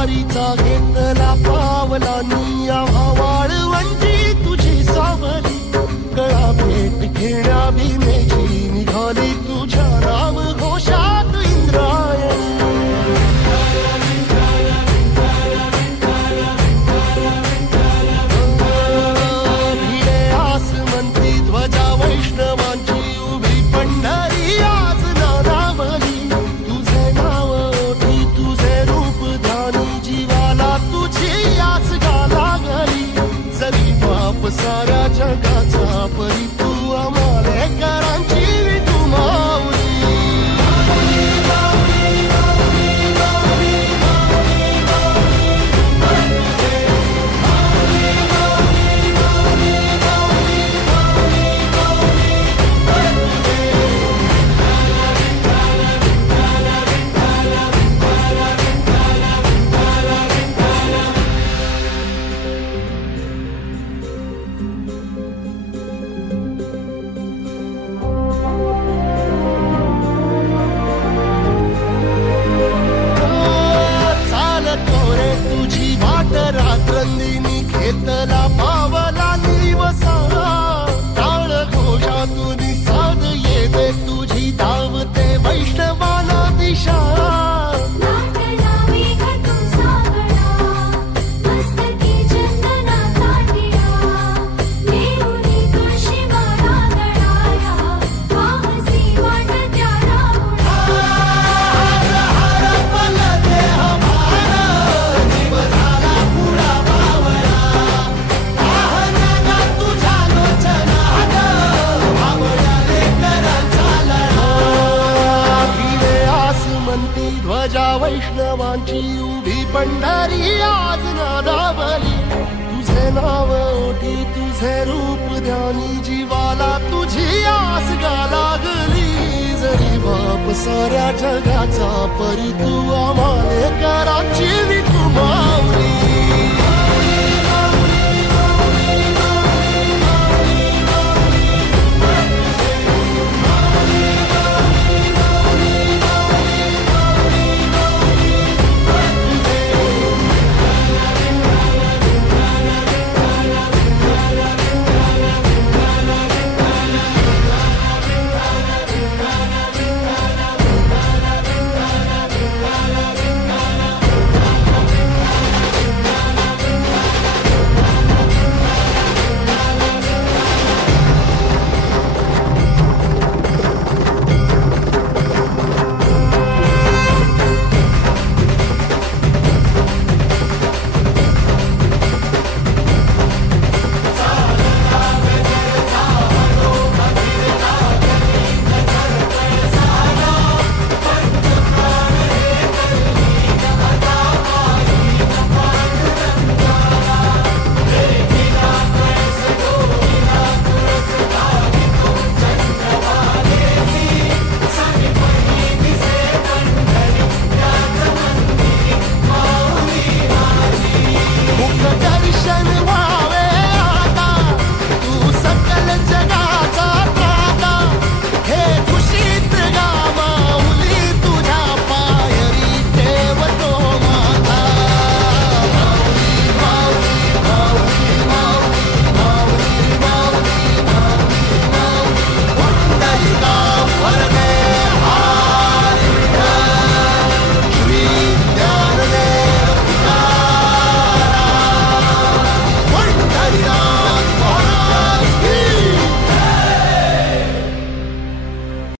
वारीचा घेतला पावला निया वाळवंटी तुझी सावली गळा भेट घेण्या भीमेची निघाली तुझ्या नाम घोषात इंद्रायणी भिडे आसमंती ध्वजा वैष्णवांची उभी पंढरी आज नादावली तुझे नाव ओठी तुझे रूप ध्यानी जीवाला तुझी आस गा लागली जरी बाप साऱ्या जगाचा परी तू आमालेकरांची विठू माऊली रात्रंदिनी घेतला पावला निवसा टाळ घोषातून साध येते तुझी धावते वैष्णवाला दिशा ध्वजा वैष्णवांची उभी पंढरी आज नादावली तुझे नाव ओठी तुझे रूप ध्यानी जीवाला तुझी आस गा लागली जरी बाप साऱ्या जगाचा परी तू आमालेकरांची विठू माऊली